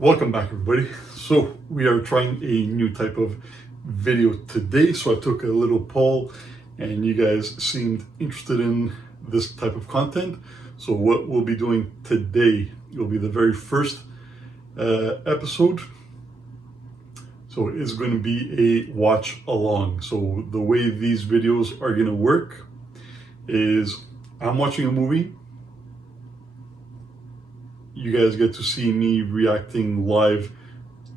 Welcome back, everybody. So we are trying a new type of video today. So I took a little poll and you guys seemed interested in this type of content. So what we'll be doing today will be the very first episode. So it's going to be a watch along. So the way these videos are going to work is I'm watching a movie. You guys get to see me reacting live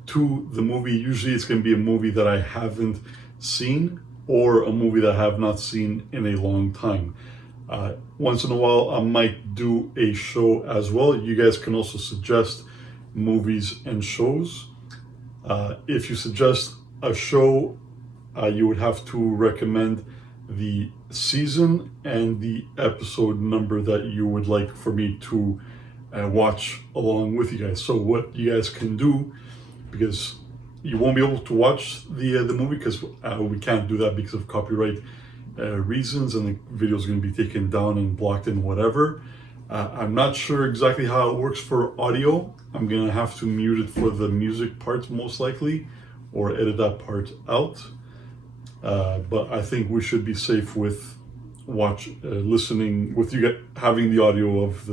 to the movie. Usually it's going to be a movie that I haven't seen or a movie that I have not seen in a long time. Once in a while I might do a show as well. You guys can also suggest movies and shows. If you suggest a show, you would have to recommend the season and the episode number that you would like for me to watch along with you guys. So what you guys can do, because you won't be able to watch the movie because we can't do that because of copyright reasons, and the video is going to be taken down and blocked and whatever. I'm not sure exactly how it works for audio. I'm going to have to mute it for the music part most likely, or edit that part out. But I think we should be safe with listening with you guys having the audio of the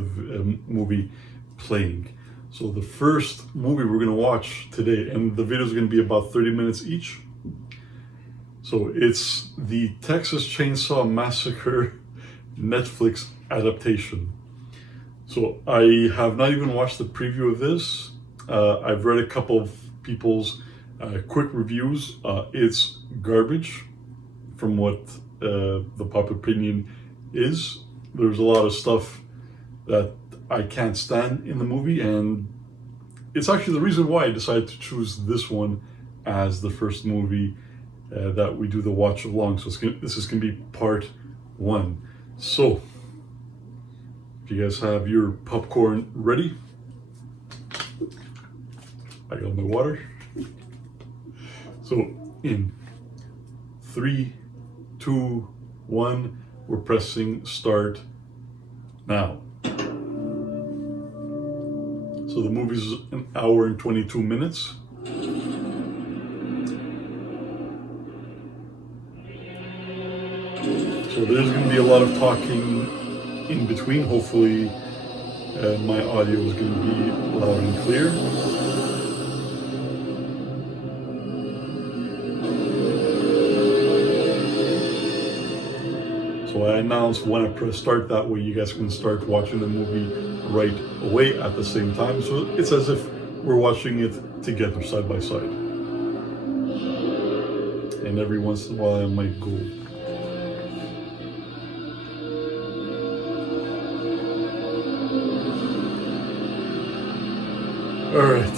movie playing. So the first movie we're going to watch today, and the video is going to be about 30 minutes each. So it's the Texas Chainsaw Massacre Netflix adaptation. So I have not even watched the preview of this. I've read a couple of people's quick reviews. It's garbage from what the popular opinion is. There's a lot of stuff that I can't stand in the movie, and it's actually the reason why I decided to choose this one as the first movie that we do the watch along. So this is going to be part one. So if you guys have your popcorn ready, I got my water. So in 3, 2, 1, we're pressing start now. So the movie's an hour and 22 minutes. So there's going to be a lot of talking in between. Hopefully my audio is going to be loud and clear. So I announce when I press start, that way you guys can start watching the movie right away at the same time. So it's as if we're watching it together, side by side. And every once in a while I might go. All right.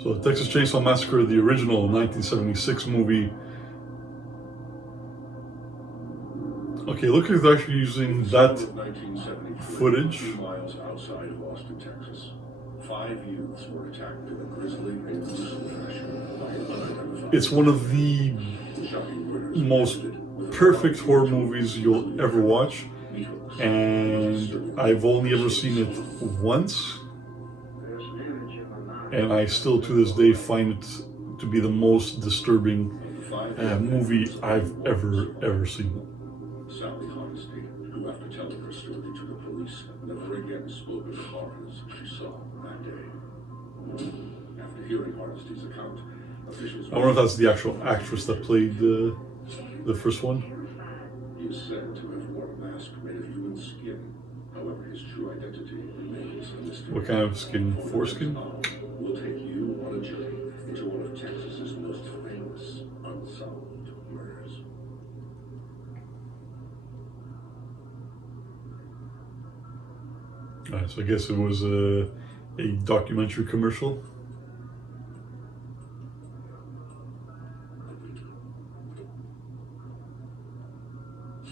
So the Texas Chainsaw Massacre, the original 1976 movie. Okay, look at they're actually using that footage. Miles outside of Austin, Texas. 5 youths were attacked in a grisly and gruesome fashion by an unidentified. It's one of the most perfect horror movies you'll ever watch, and I've only ever seen it once. And I still, to this day, find it to be the most disturbing movie I've ever seen. Sally Honesty, who after telling her story to the police, never again spoke of the horrors she saw that day. After hearing Honesty's account, officials... I wonder if that's the actual actress that played the first one. He is said to have worn a mask made of human skin. However, his true identity remains a mystery. What kind of skin? Foreskin? We'll take you on a journey into one of Texas's most famous unsolved murders. Alright, so I guess it was a documentary commercial.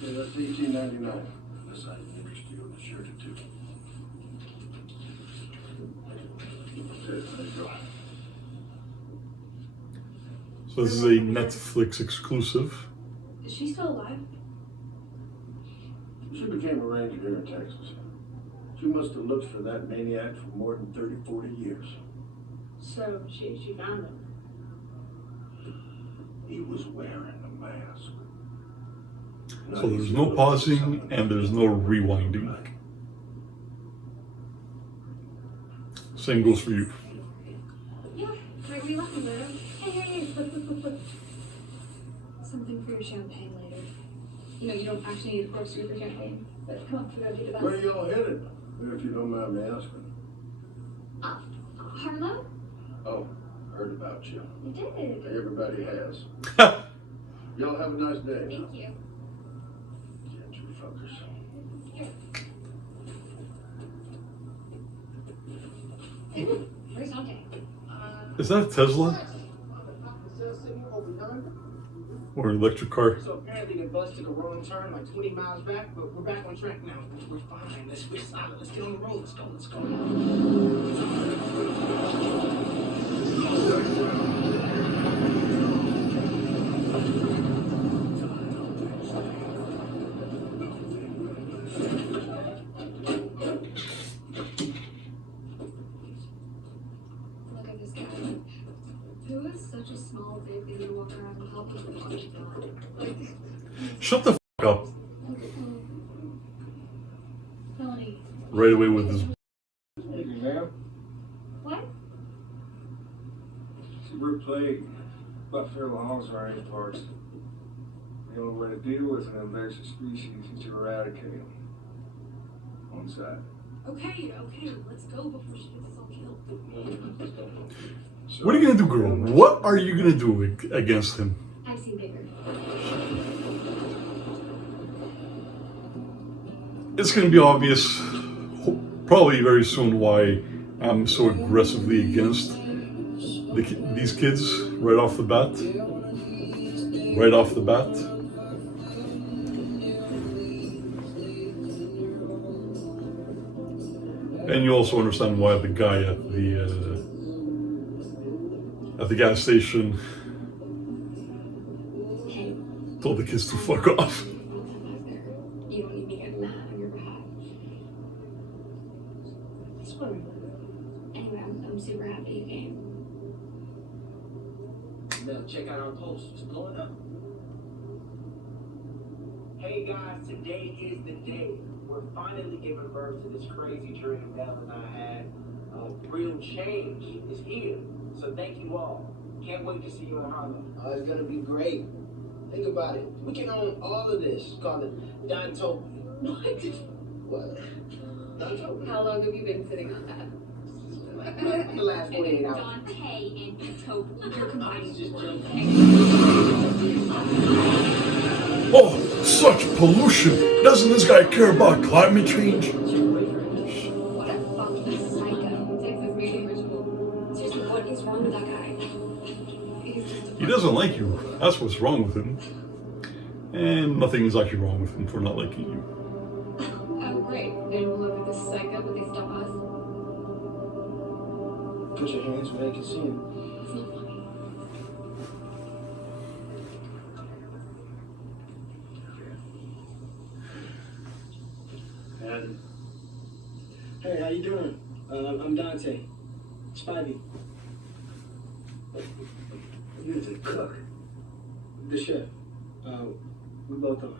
Yeah, that's $18.99. This item interest you in the shirt or two. There you go. So this is a Netflix exclusive. Is she still alive? She became a ranger here in Texas. She must have looked for that maniac for more than 30, 40 years. So she found him. He was wearing a mask. So there's no pausing and there's no rewinding. Same goes for you. Yeah, right where you left me, Leo. Hey, flip. Something for your champagne later. You know, you don't actually need a corkscrew for champagne, but come on, we're gonna do the best. Where y'all headed? If you don't mind me asking. Harlow? Oh, heard about you. You did. Everybody has. Y'all have a nice day. Thank you. Get you fuckers. Here. Where's Dante? Is that a Tesla? Or an electric car? So apparently they busted a wrong turn like 20 miles back, but we're back on track now. We're fine. We're solid. Let's get on the road. Let's go. Look at this guy. Who is such a small dick that you walk around and help with the punch down? Like, Shut the f up. Melanie. Right away with this. Hey, ma'am. What? See, we're plagued by feral Alzheimer's parts. The only way to deal with an invasive species is to eradicate them. On site. Okay, let's go before she gets us all killed. So, What are you gonna do, girl? What are you gonna do against him? I've seen bigger. It's gonna be obvious, probably very soon, why I'm so aggressively against these kids right off the bat. Right off the bat. And you also understand why the guy at the gas station told the kids to fuck off. You don't need me getting mad on your behalf. It's fine. Anyway, I'm super happy you came. Now check out our post. It's blowing up. Hey guys, today is the day. We're finally giving birth to this crazy dream Bella and I had. Real change is here. So thank you all. Can't wait to see you on Harlow. Oh, it's gonna be great. Think about it. We can own all of this. Call it Dantopia. What? Dantopia. How long have you been sitting on that? The last 48 hours. Dante and Utopia. You're combining. Just joking. Oh, such pollution! Doesn't this guy care about climate change? What a fucking psycho. Texas made it ritual. Seriously, what is wrong with that guy? He doesn't like you. That's what's wrong with him. And nothing is actually wrong with him for not liking you. Oh, great. Then we'll look at this psycho, but they stop us. Put your hands where they can see him. It's not funny. Hey, how you doing? I'm Dante. Spivey. You're the cook. The chef. We both are.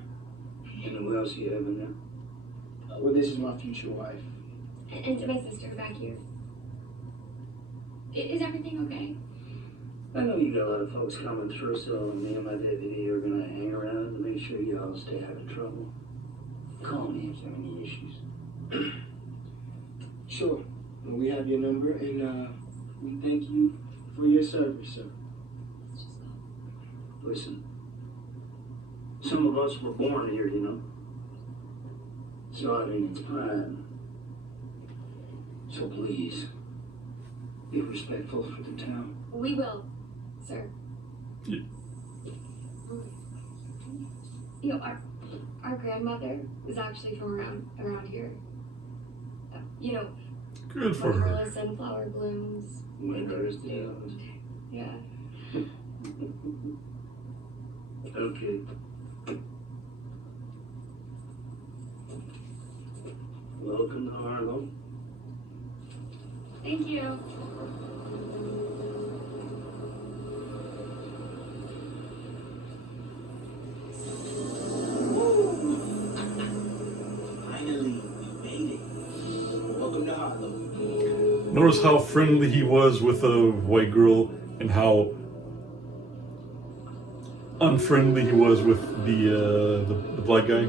And who else you have in there? Well, this is my future wife. And my sister back here. Is everything okay? I know you got a lot of folks coming through, so me and my deputy are gonna hang around to make sure you all stay out of trouble. Call me if you have any issues. Sure. Well, we have your number, and we thank you for your service, sir. Listen, some of us were born here, you know. Starting its prime. So please, be respectful for the town. We will, sir. Yeah. You know, our grandmother was actually from around here. You know, Good for her. Montreal sunflower blooms. Winter's the Yeah. Okay. Harlow. Thank you. Finally, we made it. Welcome to Harlow. Notice how friendly he was with a white girl and how unfriendly he was with the black guy.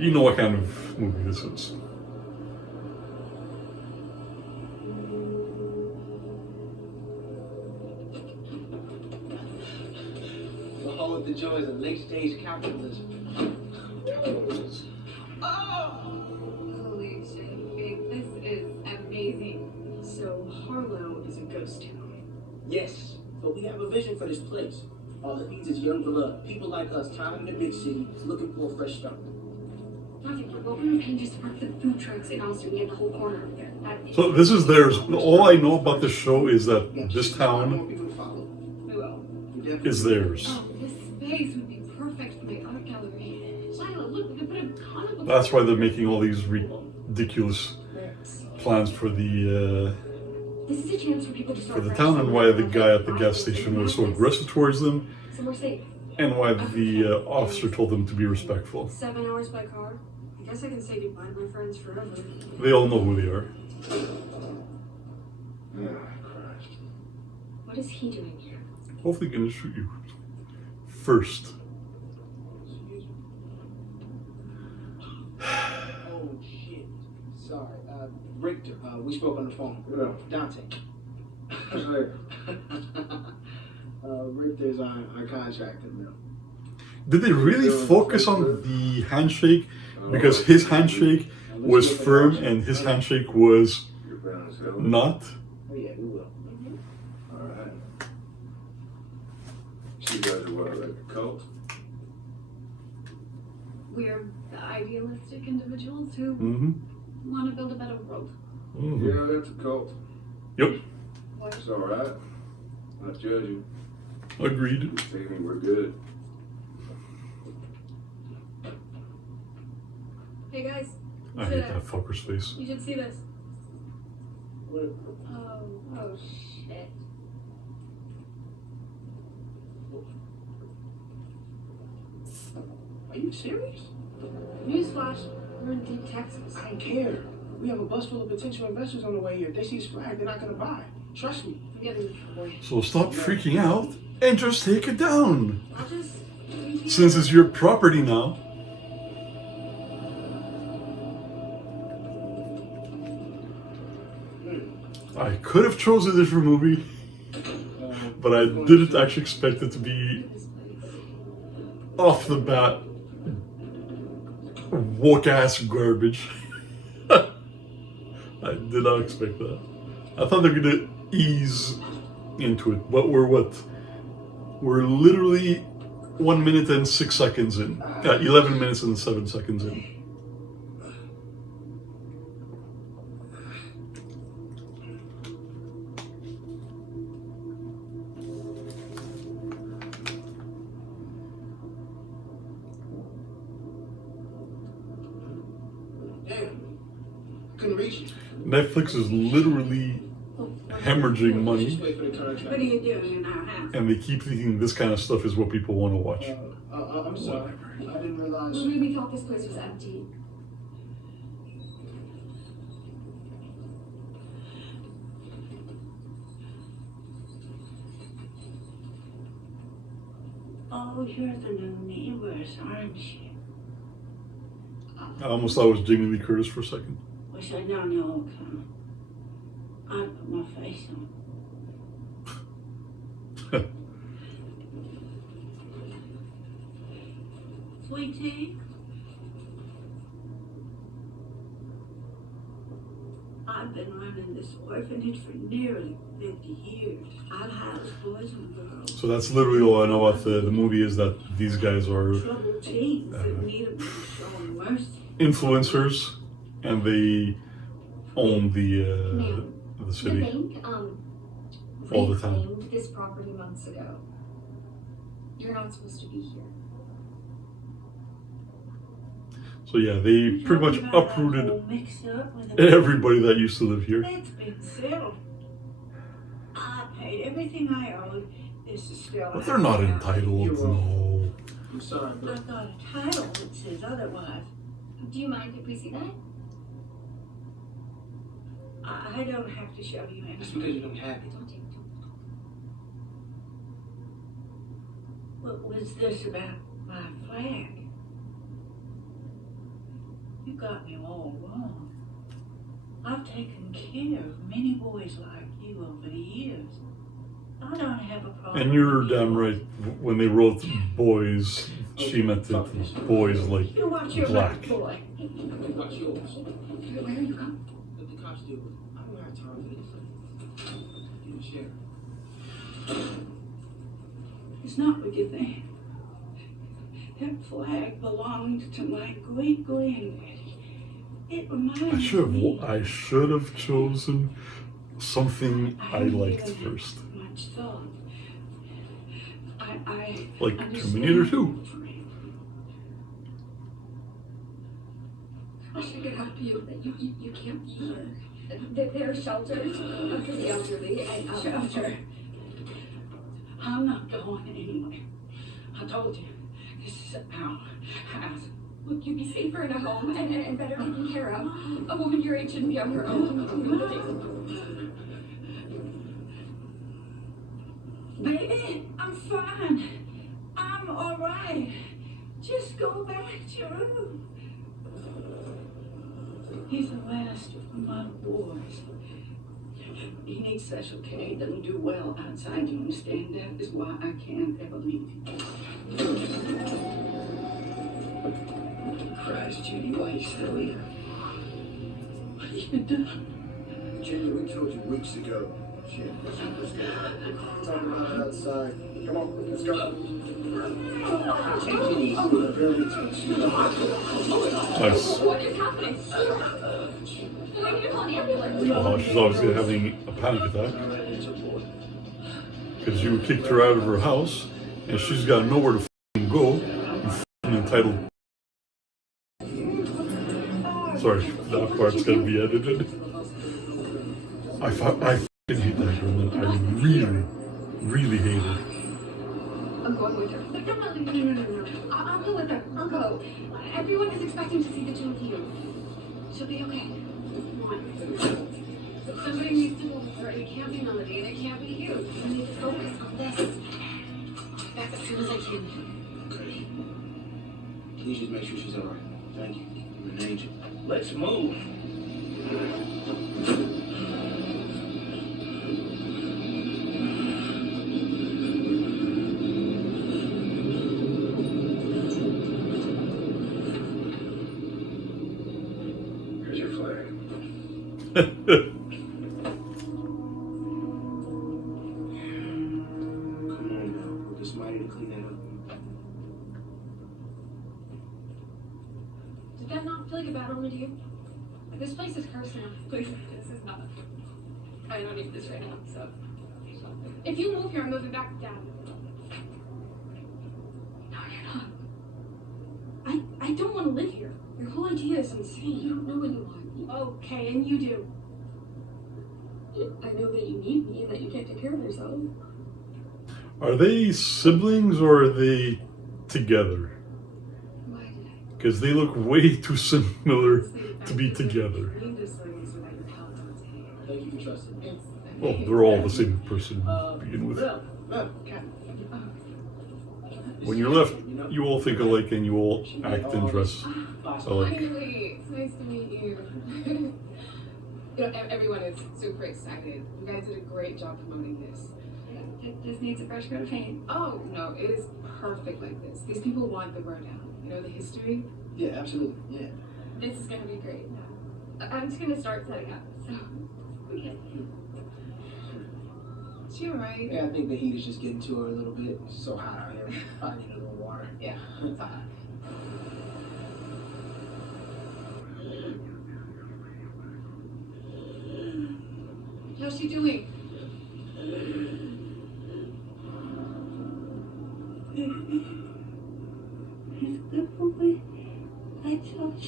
You know what kind of movie this is. For all of the joys of late-stage capitalism. Holy shit, babe, this is amazing. So Harlow is a ghost town. Yes, but we have a vision for this place. All it needs is young blood. People like us tired of the big city, looking for a fresh start. Nothing, but what we were paying just to park the food trucks in Austin, we had the whole corner up there. So this is theirs. All I know about the show is that this I town want people to follow. We will. We definitely- is theirs. Oh, this space would be perfect for my art gallery. Shiloh, look, we could put a comic book. That's why they're making all these ridiculous plans for the This is a chance for people to start fresh. town, and why the guy at the gas station was so aggressive towards them, Somewhere safe. and why the officer told them to be respectful. 7 hours by car. I guess I can say goodbye to my friends forever. They all know who they are. Christ. What is he doing here? Hopefully gonna shoot you first. Oh shit. Sorry. Richter, we spoke on the phone. Yeah. Dante. Hey, Richter's our contractor now. Did they really focus on the handshake? Because his handshake was firm and his handshake was you're bound as hell. not. Oh yeah, we will. Alright. So you guys are what, like a cult? We're the idealistic individuals who Mm-hmm. want to build a better world. Mm-hmm. Yeah, that's a cult. Yep. What? It's alright. Not judging. Agreed. Taking me, we're good. Hey guys, I hate that fucker's face. you should see this. What? Oh shit. Are you serious? Newsflash, we're in deep Texas. I don't care. We have a bus full of potential investors on the way here. If they see his flag, they're not gonna buy. Trust me. I'm getting in trouble. So stop freaking out and just take it down. I'll just... Since it's your property now. I could have chosen a different movie, but I didn't actually expect it to be off the bat woke ass garbage. I did not expect that. I thought they were gonna ease into it, but we're what? We're literally 1 minute and 6 seconds in. 11 minutes and 7 seconds in. Damn. Couldn't reach you. Netflix is literally hemorrhaging Just money, wait for the contract. What are you doing in our house? and they keep thinking this kind of stuff is what people want to watch. I'm sorry. I didn't realize. We really thought this place was empty. Oh, you're the new neighbors, aren't you? I almost thought it was Jamie Lee Curtis for a second. Wish I'd known you all come. I'd put my face on. Sweetie? I've been running this orphanage for nearly 50 years. I've housed boys and girls. So that's literally all I know about the movie is that these guys are Troubled teens that need a bit of showing mercy. influencers, and they own the The city. bank, All the time. reclaimed this property months ago. You're not supposed to be here. So yeah, they pretty much uprooted Everybody everybody that used to live here. That's been settled. I paid everything I owed. This is still. But they're not You're entitled, wrong. no. I'm sorry, I've but got a title that says otherwise. Do you mind if we see that? I don't have to show you just anything. because you don't have it. Don't take it. What was this about my flag? You got me all wrong. I've taken care of many boys like you over the years. I don't have a problem. And you're with damn you. right, when they wrote boys, she meant it boys like You watch your black. back, boy. What's yours? Where are you going? Let the cops deal with it. I don't have time for this. You can share. It's not what you think. That flag belonged to my great granddaddy. It reminds me. I should have chosen something I liked haven't given it first. Much thought. I Like understand Terminator 2. you. I should get help you. That you can't be here. There are shelters for the elderly and Shelter. I'm not going anywhere. I told you, this is our house. Look, you'd be safer in a home and better taken care of. A woman your age shouldn't be on her own. Baby, I'm fine. I'm all right. Just go back to your room. He's the last of my boys. He needs special care. He doesn't do well outside. You understand? That is why I can't ever leave him. Christ, Judy, why are you still here? What have you done? Jenny, we told you weeks ago. Shit, let's go. Talk about it outside. Come on, let's go. Take it easy. Barely touch you. Nice. What is happening? We need to call an ambulance. Well, she's obviously having a panic attack because you kicked her out of her house and she's got nowhere to f***ing go. You f***ing entitled. Sorry, that part's gonna be edited. I f***ing hate that girl. I really hate her. I'm going with her. No. I'll go with her. I'll go. Everyone is expecting to see the two of you. She'll be okay. Somebody needs to move her. It can't be Melody, and it can't be you. We need to focus on this. Back as soon as I can. Okay. Please just make sure she's alright. Thank you. You're an angel. Let's move. Here's your flag. Come on now. We're just mighty to clean that up. Did that not feel like a bad omen to you? This place is cursed now. Please, this is not. I don't need this right now, so. If you move here, I'm moving back down. No, you're not. I don't want to live here. Your whole idea is insane. You don't know what you want. Okay, and you do. I know that you need me and that you can't take care of yourself. Are they siblings or are they together? Why did I? Because they look way too similar to be together. Thank you for trusting me. Well, they're all the same person to begin with. No, Captain. When you're left, you all think alike and you all act and dress alike. Finally, it's nice to meet you. Everyone is super excited. You guys did a great job promoting this. It just needs a fresh coat of paint. Oh, no, it is perfect like this. These people want the rundown. You know the history? Yeah, absolutely. Yeah. This is going to be great. I'm just going to start setting up. So, okay. Is she alright? Yeah, I think the heat is just getting to her a little bit. It's so hot out here. Probably need a little water. Yeah, it's hot. How's she doing? It's the boy I told you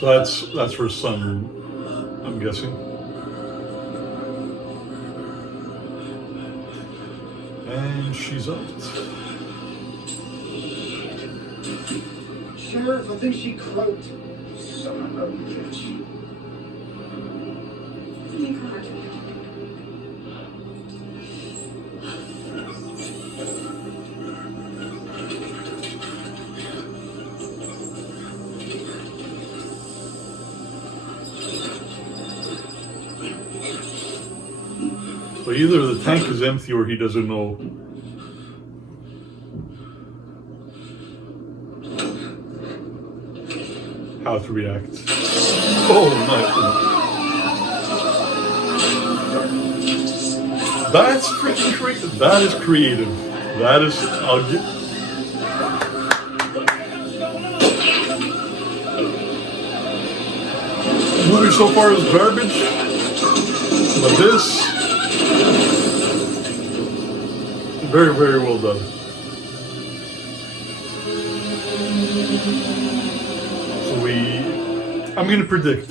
So that's her son, I'm guessing. And she's out. Sheriff, I think she croaked. Son of a bitch. Thank God. So either the tank is empty or he doesn't know. How to react. Oh my! That's freaking creative. That is creative. That is. I'll get. The movie so far is garbage, but this very, very well done. I'm going to predict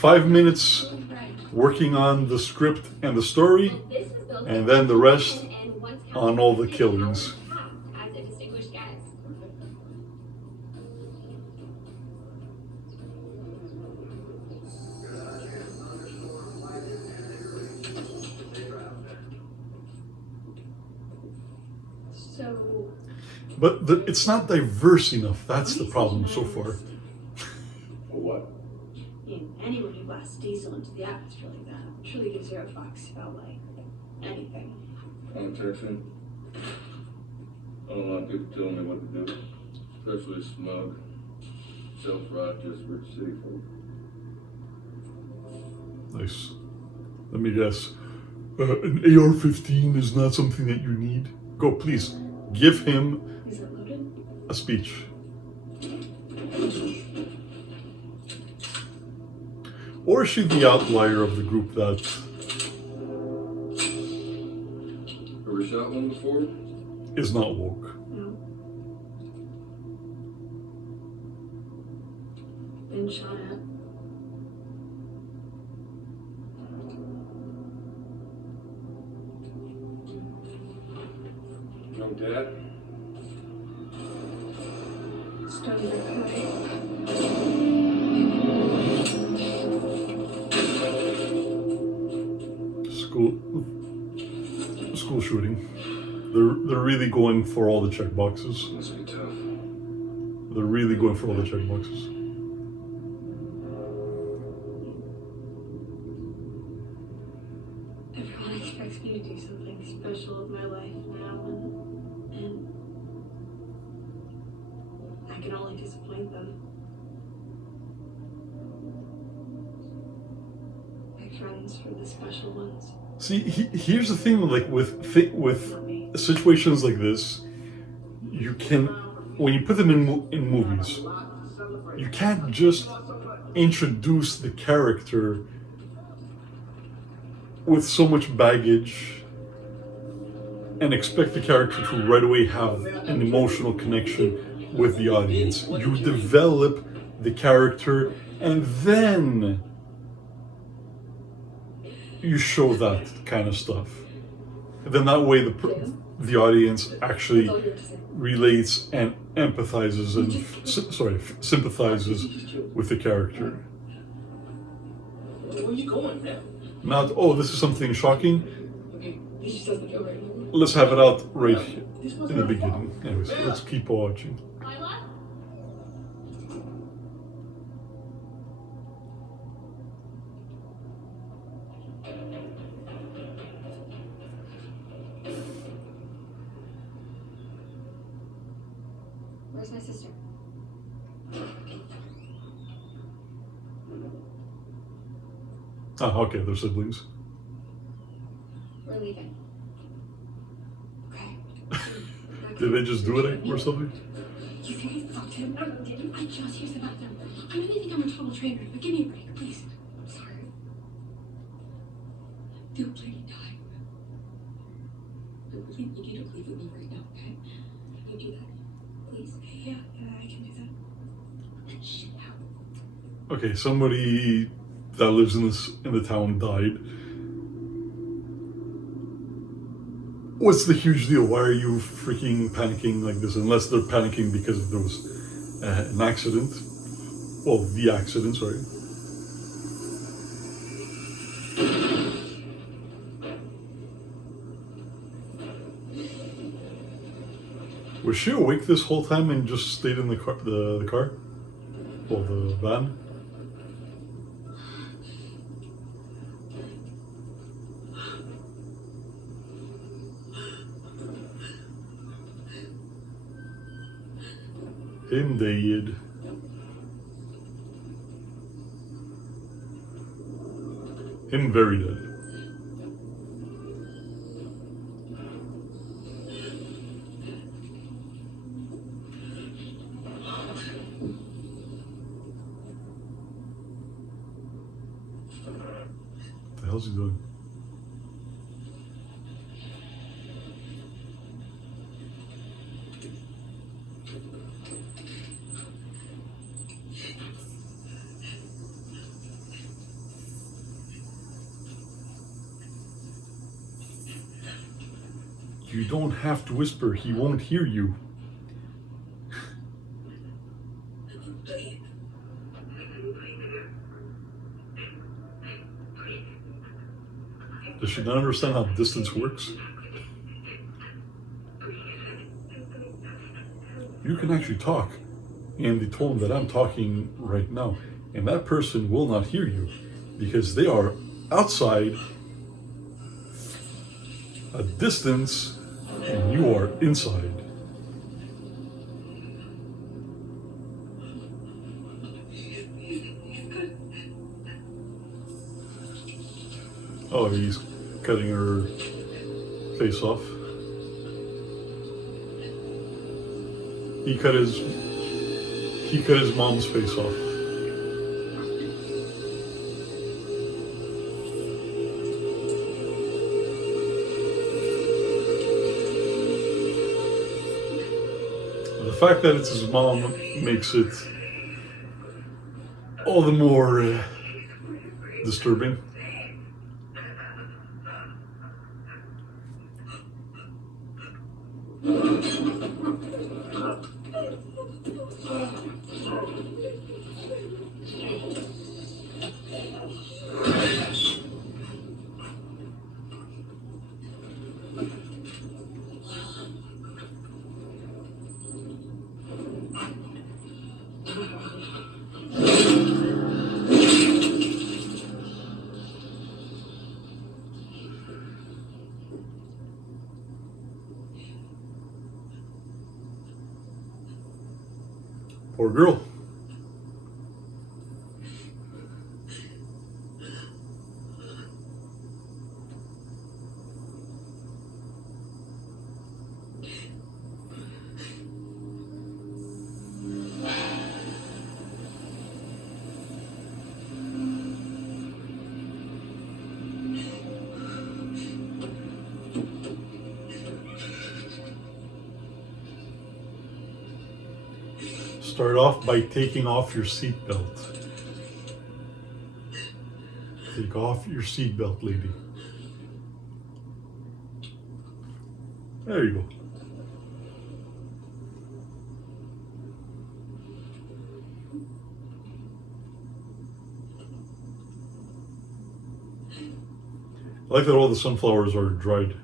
5 minutes working on the script and the story, and then the rest on all the killings. But it's not diverse enough. That's the problem so far. For what? Anyone who blasts diesel into the atmosphere like that truly gives zero fucks about, like, anything. Context in. I don't like people telling me what to do, especially smug, self-righteous, rich city folk. Nice. Let me guess. An AR-15 is not something that you need. Go, please. Give him a speech. Or is she the outlier of the group that... Ever shot one before? Is not woke. No. Been shot at. No dad? School shooting. They're really going for all the check boxes. Must be tough. They're really going for all the check boxes. Everyone expects me to do something special with my life now, and I can only disappoint them. My friends were the special ones. See, here's the thing, like with situations like this, you can, when you put them in movies, you can't just introduce the character with so much baggage and expect the character to right away have an emotional connection with the audience. You develop the character and then you show that kind of stuff. And then that way the audience actually relates and empathizes and sympathizes with the character. Where are you going, man? Not, oh, this is something shocking. Okay, this just doesn't feel right. Let's have it out right in the beginning. Anyways, let's keep watching. Where's my sister? Ah, okay, they're siblings. We're leaving. Okay. Did they just do it or something? You think I fucked him? No, you didn't. I just used the bathroom. I know you think I'm a total trainer, but give me a break, please. I'm sorry. Feel bloody die. I really need you to leave with me right now, okay? Can you do that? Please. Yeah, I can do that. Okay, somebody that lives in the town died. What's the huge deal? Why are you freaking panicking like this? Unless they're panicking because there was an accident. Well, the accident, sorry. Was she awake this whole time and just stayed in the car? The car? Well, the van? Him dead. Him very dead. What the hell's he doing? You don't have to whisper, he won't hear you. Does she not understand how distance works? You can actually talk. And they told him that I'm talking right now. And that person will not hear you because they are outside a distance and you are inside. Oh, he's cutting her face off. He cut his mom's face off. The fact that it's his mom makes it all the more disturbing. Poor girl. Start off by taking off your seatbelt. Take off your seatbelt, lady. There you go. I like that all the sunflowers are dried.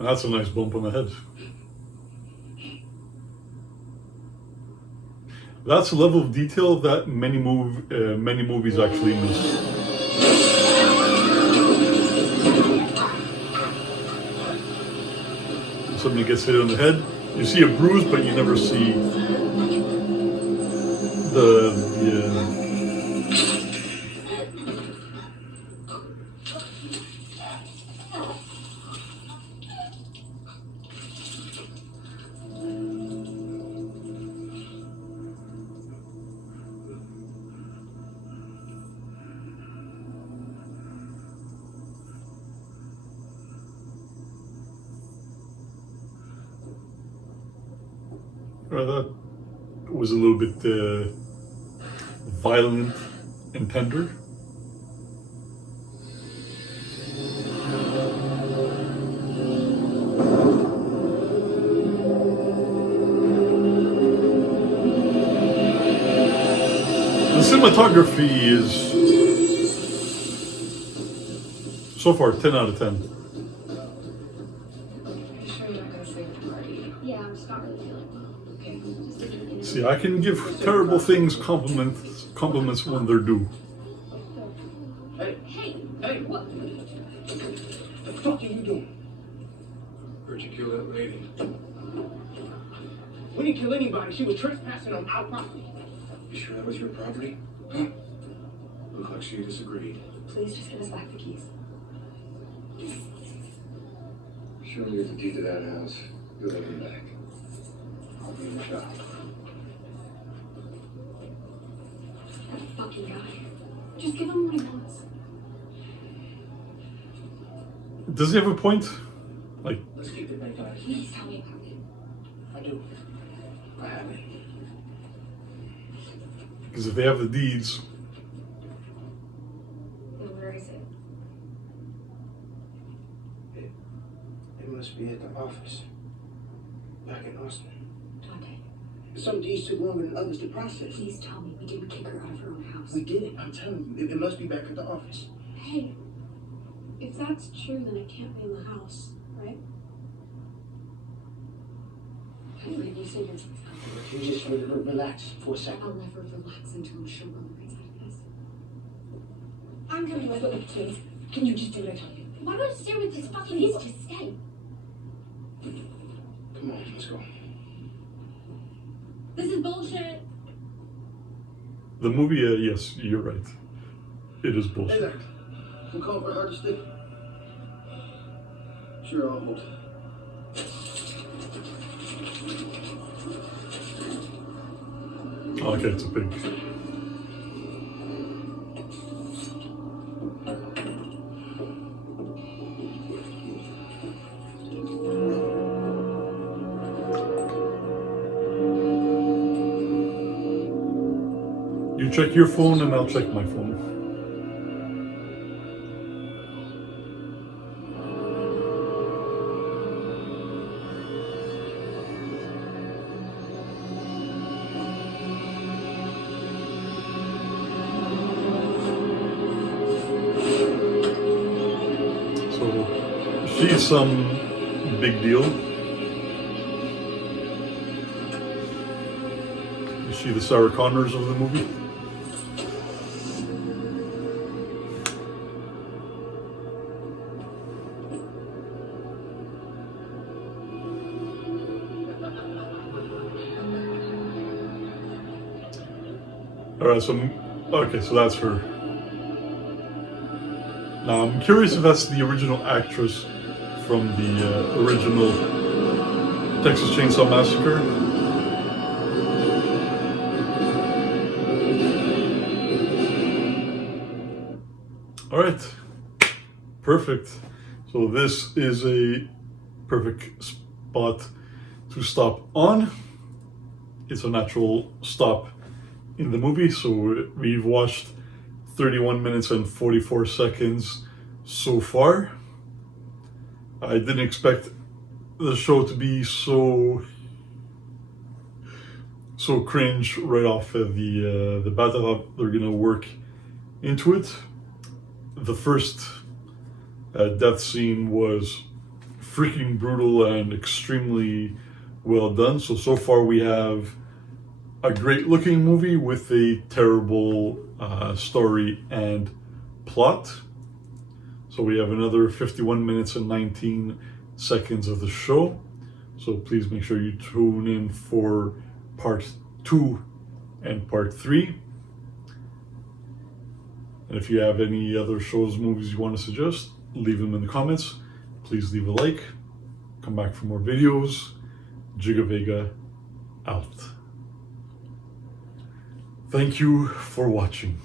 That's a nice bump on the head. That's a level of detail that many movies actually miss. Somebody gets hit on the head, you see a bruise, but you never see the That was a little bit violent and tender. The cinematography is, so far, 10 out of 10. Are you sure you're not gonna say the party? Yeah, I'm just not really feeling well. Okay. Just thinking, See, I can give terrible things compliments when they're due. Hey, Hey, hey, what? the fuck are you doing? Heard you kill that lady. We didn't kill anybody. She was trespassing on our property. You sure that was your property? Huh? Looked like she disagreed. Please just give us back the keys. Show me the deed to that house. You'll have them back. I'll be in the shop. That fucking guy. Just give him what he wants. Does he have a point? Like, Let's keep the bank on. Please tell me about it. I do. I have it. because if they have the deeds, And where is it? It must be at the office. Back in Austin. Dante, Some deeds took longer than others to process. please tell me we didn't kick her out of her own house. We did it. I'm telling you. It must be back at the office. Hey, if that's true, then it can't be in the house, right? Henry, you say you're... You just relax for a second. I'll never relax until I'm sure we're on the right side of this. I'm coming with you, please. Can you just do what I tell you? Why would I stay with this fucking... Please just stay. Come on, let's go. This is bullshit. the movie, yes, you're right. It is Hey bullshit. there. You call for a hard stick? Sure, I'll hold. Okay, it's a pig. You check your phone and I'll check my phone. So she's some big deal. Is she the Sarah Connors of the movie? Alright, so that's her. Now I'm curious if that's the original actress from the original Texas Chainsaw Massacre. Alright, perfect. So this is a perfect spot to stop on. It's a natural stop in the movie. So we've watched 31 minutes and 44 seconds so far. I didn't expect the show to be so cringe right off of the bat. I thought they're gonna work into it. The first death scene was freaking brutal and extremely well done. So far we have a great looking movie with a terrible story and plot. So we have another 51 minutes and 19 seconds of the show. So please make sure you tune in for part 2 and part 3. And if you have any other shows, movies you want to suggest, leave them in the comments. Please leave a like. Come back for more videos. Giga Vega out. Thank you for watching.